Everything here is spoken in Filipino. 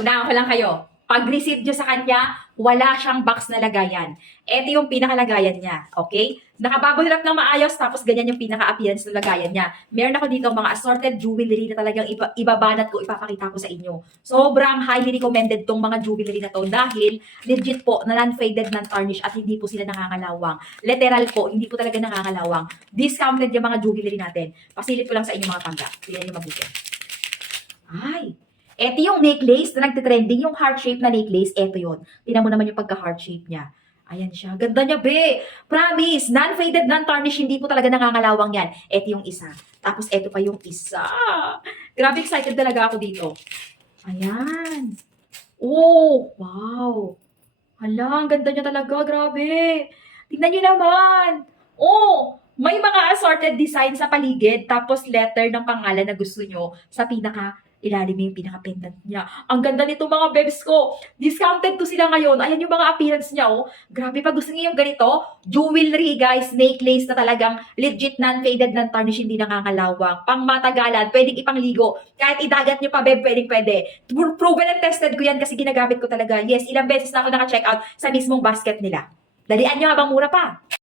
Unahan ko lang kayo. Pag-receive nyo sa kanya, wala siyang box na lagayan. Ito yung pinakalagayan niya, okay? Nakabubble wrap ng maayos, tapos ganyan yung pinaka-appearance ng lagayan niya. Meron ako dito mga assorted jewelry na talagang ibabanat ko, ipapakita ko sa inyo. Sobrang highly recommended tong mga jewelry na to dahil legit po na non-faded, non-tarnish at hindi po sila nakakalawang. Literal po, hindi po talaga nakakalawang. Discounted yung mga jewelry natin. Pasilip ko lang sa inyo mga pangga. Tingnan nyo mabuti. Ay, eto yung necklace na nagtitrending, yung heart shape na necklace, eto yun. Tingnan mo naman yung pagka-heart shape niya. Ayan siya. Ganda niya, be. Promise. Non-faded, non-tarnish. Hindi po talaga nangangalawang yan. Eto yung isa. Tapos eto pa yung isa. Grabe excited talaga ako dito. Ayan. Oh, wow. Hala, ang ganda niya talaga. Grabe. Tingnan niyo naman. Oh, may mga assorted design sa paligid. Tapos letter ng pangalan na gusto nyo sa pinaka ilalim yung pinaka-pendant niya. Ang ganda nito mga bebs ko. Discounted to sila ngayon. Ayan yung mga appearance niya, oh. Grabe, pag gusto niyo yung ganito, jewelry, guys, necklace na talagang legit, non-faded, non-tarnish, hindi nangangalawang. Pang matagalan, pwedeng ipangligo. Kahit idagat niyo pa, beb, pwede. Proven and tested ko yan kasi ginagamit ko talaga. Yes, ilang beses na ako naka-check out sa mismong basket nila. Dalian nyo habang mura pa.